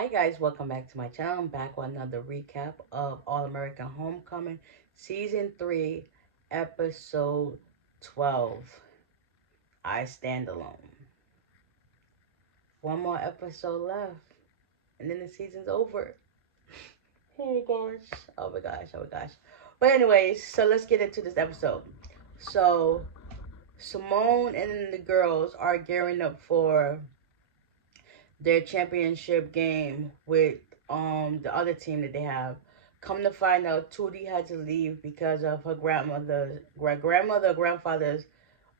Hi guys, welcome back to my channel. I'm back with another recap of All American Homecoming Season 3, Episode 12. I Stand Alone. One more episode left, and then the season's over. Oh my gosh. Oh my gosh, oh my gosh. But anyways, so let's get into this episode. So, Simone and the girls are gearing up for their championship game with the other team that they have. Come to find out, Tootie had to leave because of her grandfather's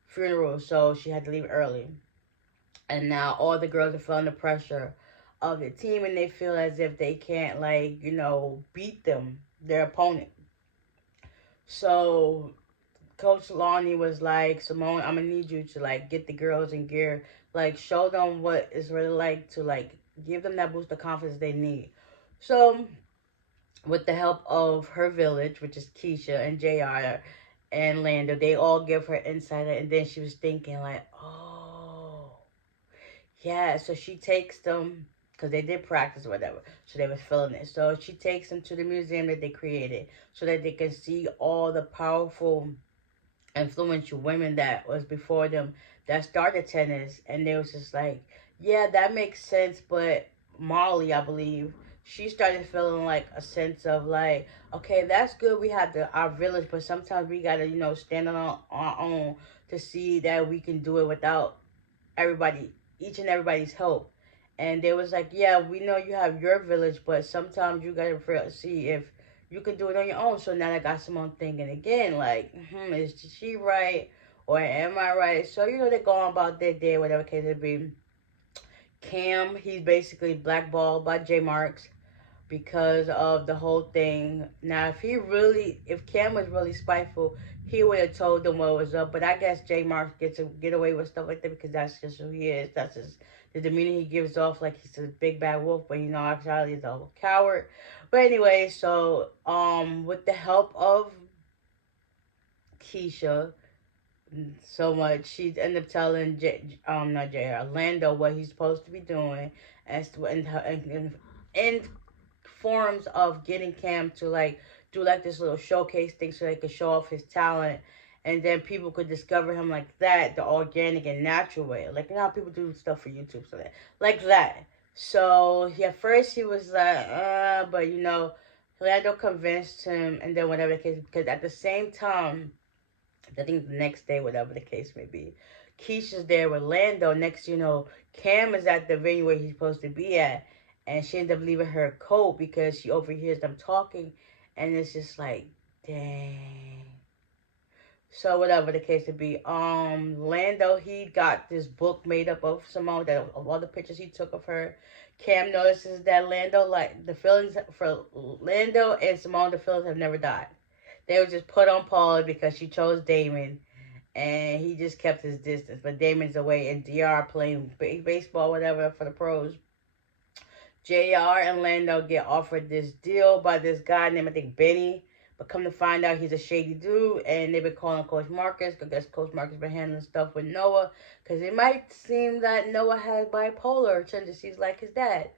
funeral, so she had to leave early. And now all the girls are feeling the pressure of the team, and they feel as if they can't, beat their opponent. So Coach Lonnie was like, Simone, I'm gonna need you to get the girls in gear, show them what it's really like to give them that boost of confidence they need. So with the help of her village, which is Keisha and JR and Lando, they all give her insight, and then she was thinking oh yeah, so she takes them because they did practice or whatever, so they was feeling it. So she takes them to the museum that they created so that they can see all the powerful influential women that was before them that started tennis, and they was just like, yeah, that makes sense. But Molly, I believe, she started feeling a sense of okay, that's good, we have our village, but sometimes we gotta stand on our own to see that we can do it without everybody, each and everybody's help. And they was like, yeah, we know you have your village, but sometimes you gotta see if you can do it on your own. So now I got someone thinking again, is she right or am I right? So they're going about their day, whatever case it be. Cam, he's basically blackballed by J Marks because of the whole thing. Now, if Cam was really spiteful, he would have told them what was up. But I guess J Marks gets to get away with stuff like that because that's just who he is. That's the demeanor he gives off, like he's a big bad wolf, but actually he's a coward. But anyway, so with the help of Keisha, so much she ended up telling not J.R. Lando what he's supposed to be doing, as to in forms of getting Cam to do this little showcase thing so they could show off his talent, and then people could discover him like that, the organic and natural way, how people do stuff for YouTube, so that that. So at first he was like, but Lando convinced him, and then whatever the case, because at the same time, I think the next day, whatever the case may be, Keisha's there with Lando. Next, Cam is at the venue where he's supposed to be at, and she ended up leaving her coat because she overhears them talking, and it's just like, dang. So whatever the case may be, Lando, he got this book made up of Simone, that of all the pictures he took of her. Cam notices that Lando, the feelings for Lando and Simone, the feelings have never died. They were just put on pause because she chose Damon, and he just kept his distance. But Damon's away in DR playing baseball, whatever, for the pros. JR and Lando get offered this deal by this guy named, I think, Benny. But come to find out, he's a shady dude, and they've been calling Coach Marcus, because I guess Coach Marcus been handling stuff with Noah, because it might seem that Noah has bipolar tendencies like his dad.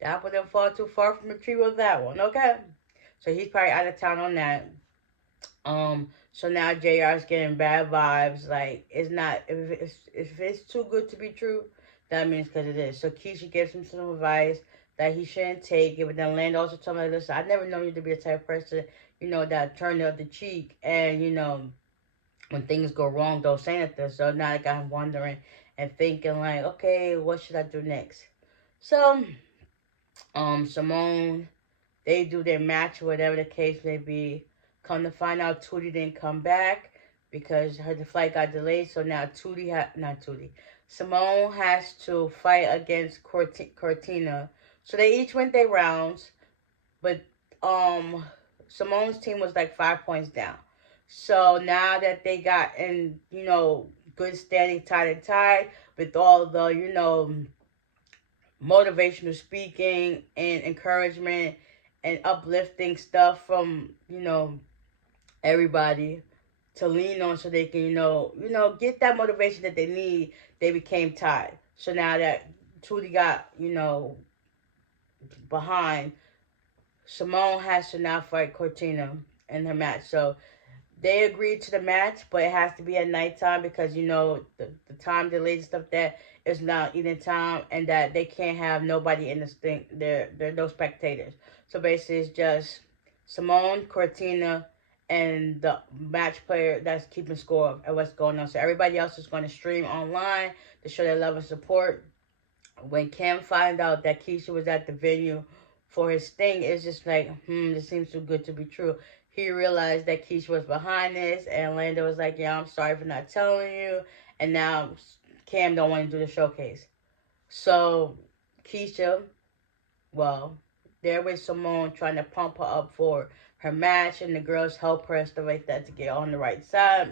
The apple didn't fall too far from the tree with that one, okay? So he's probably out of town on that. So now JR's getting bad vibes. It's not, if it's too good to be true, that means because it is. So Keisha gives him some advice that he shouldn't take it. But then Land also told me, listen, I never known you to be the type of person, that turn the other cheek. And, when things go wrong, don't say nothing. So now I'm wondering and thinking okay, what should I do next? So, Simone, they do their match, whatever the case may be. Come to find out, Tootie didn't come back because the flight got delayed. So now Simone has to fight against Cortina. So they each went their rounds, but Simone's team was 5 points down. So now that they got in, good standing, tied with all the, motivational speaking and encouragement and uplifting stuff from, everybody to lean on, so they can, get that motivation that they need. They became tied. So now that Tootie got, behind, Simone has to now fight Cortina in her match. So they agreed to the match, but it has to be at nighttime because the time delays and stuff that is not eating time, and that they can't have nobody in this thing. There are no spectators. So basically, it's just Simone, Cortina, and the match player that's keeping score of what's going on. So everybody else is going to stream online to show their love and support. When Cam found out that Keisha was at the venue for his thing, it's just like, this seems too good to be true. He realized that Keisha was behind this, and Lando was like, yeah, I'm sorry for not telling you. And now Cam don't want to do the showcase. So Keisha, well, there with Simone trying to pump her up for her match, and the girls help her and stuff like that to get on the right side.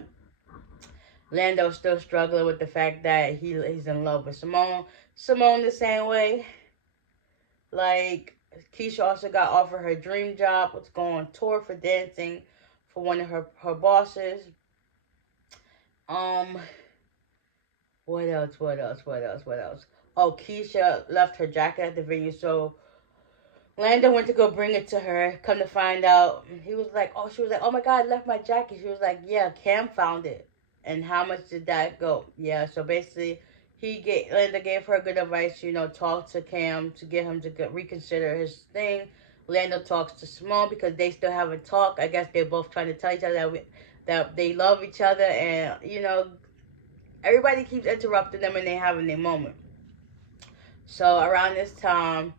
Lando's still struggling with the fact that he's in love with Simone. Simone the same way. Like, Keisha also got offered her dream job, was going on tour for dancing for one of her bosses. Um, what else? What else? What else? What else? Oh, Keisha left her jacket at the venue, so Lando went to go bring it to her. Come to find out, he was like, oh, she was like, oh my God, I left my jacket. She was like, yeah, Cam found it. And how much did that go? Yeah, so basically, Lando gave her good advice. Talk to Cam to get him to reconsider his thing. Lando talks to Simone because they still haven't talked. I guess they're both trying to tell each other that they love each other, and everybody keeps interrupting them and they having their moment. So around this time,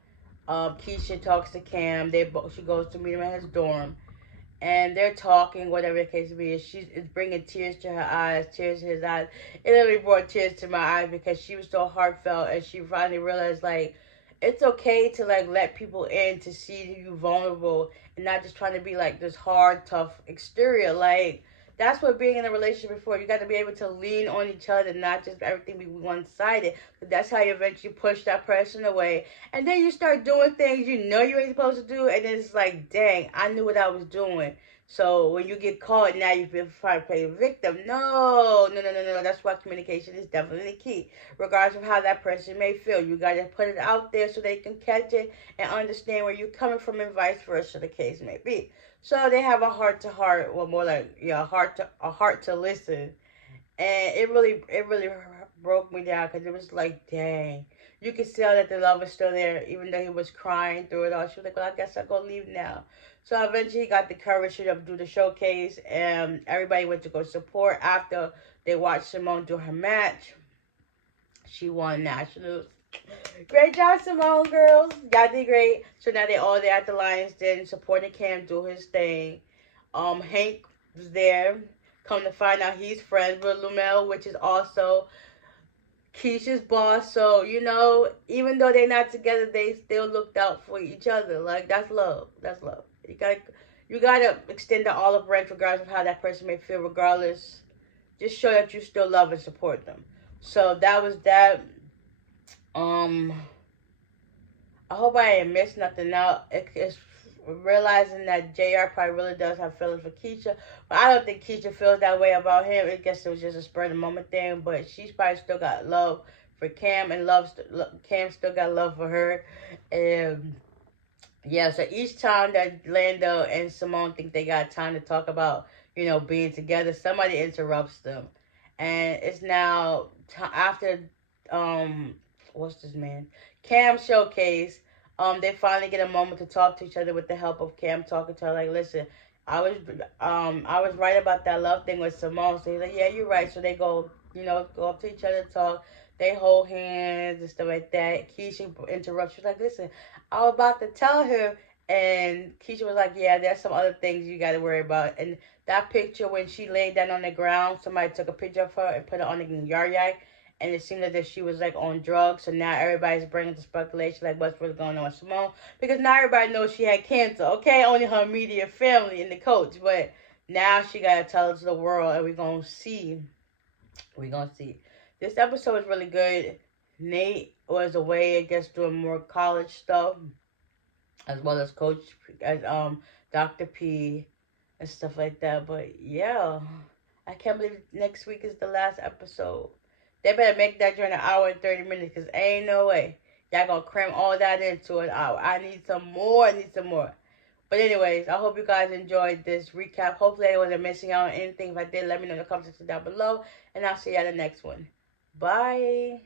Keisha talks to Cam. She goes to meet him at his dorm, and they're talking, whatever the case may be. It's bringing tears to her eyes, tears to his eyes. It literally brought tears to my eyes because she was so heartfelt, and she finally realized, like, it's okay to, like, let people in to see you vulnerable and not just trying to be like this hard, tough exterior. Like, that's what being in a relationship is for. You got to be able to lean on each other, not just everything be one-sided. That's how you eventually push that person away. And then you start doing things you know you ain't supposed to do, and then it's like, dang, I knew what I was doing. So when you get caught, now you feel trying to play victim. No, no, no, no, no. That's why communication is definitely key. Regardless of how that person may feel, you got to put it out there so they can catch it and understand where you're coming from, and vice versa, the case may be. So they have a heart to heart, well, more like, yeah, a heart to listen, and it really broke me down because it was like, dang, you could tell that the love was still there, even though he was crying through it all. She was like, well, I guess I'll go leave now. So eventually he got the courage to do the showcase, and everybody went to go support after they watched Simone do her match. She won nationals. Great job, Simone, girls. Y'all did great. So now they all there at the Lions Den supporting Cam do his thing. Hank was there. Come to find out he's friends with Lumel, which is also Keisha's boss. So, even though they're not together, they still looked out for each other. Like, that's love. That's love. You gotta extend the olive branch regardless of how that person may feel, regardless. Just show that you still love and support them. So that was that. Um, I hope I ain't missed nothing out. It's realizing that JR probably really does have feelings for Keisha, but I don't think Keisha feels that way about him. I guess it was just a spur of the moment thing, but she's probably still got love for Cam, and Cam still got love for her. And yeah, so each time that Lando and Simone think they got time to talk about, being together, somebody interrupts them. And it's now after, what's this man? Cam showcase. They finally get a moment to talk to each other with the help of Cam talking to her, like, listen, I was right about that love thing with Simone. So he's like, yeah, you're right. So they go up to each other, talk. They hold hands and stuff like that. Keisha interrupts. She's like, listen, I was about to tell her. And Keisha was like, yeah, there's some other things you got to worry about. And that picture when she laid down on the ground, somebody took a picture of her and put it on the yard yak. And it seemed as if she was like on drugs. So now everybody's bringing the speculation, like, what's really going on with Simone? Because now everybody knows she had cancer. Okay, only her immediate family and the coach. But now she got to tell it to the world. And we're going to see. We're going to see. This episode was really good. Nate was away, I guess, doing more college stuff, as well as Coach, as Dr. P, and stuff like that. But yeah, I can't believe next week is the last episode. They better make that during an hour and 30 minutes, because ain't no way. Y'all gonna cram all that into an hour. I need some more. I need some more. But anyways, I hope you guys enjoyed this recap. Hopefully I wasn't missing out on anything. If I did, let me know in the comment section down below. And I'll see you at the next one. Bye.